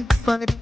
funny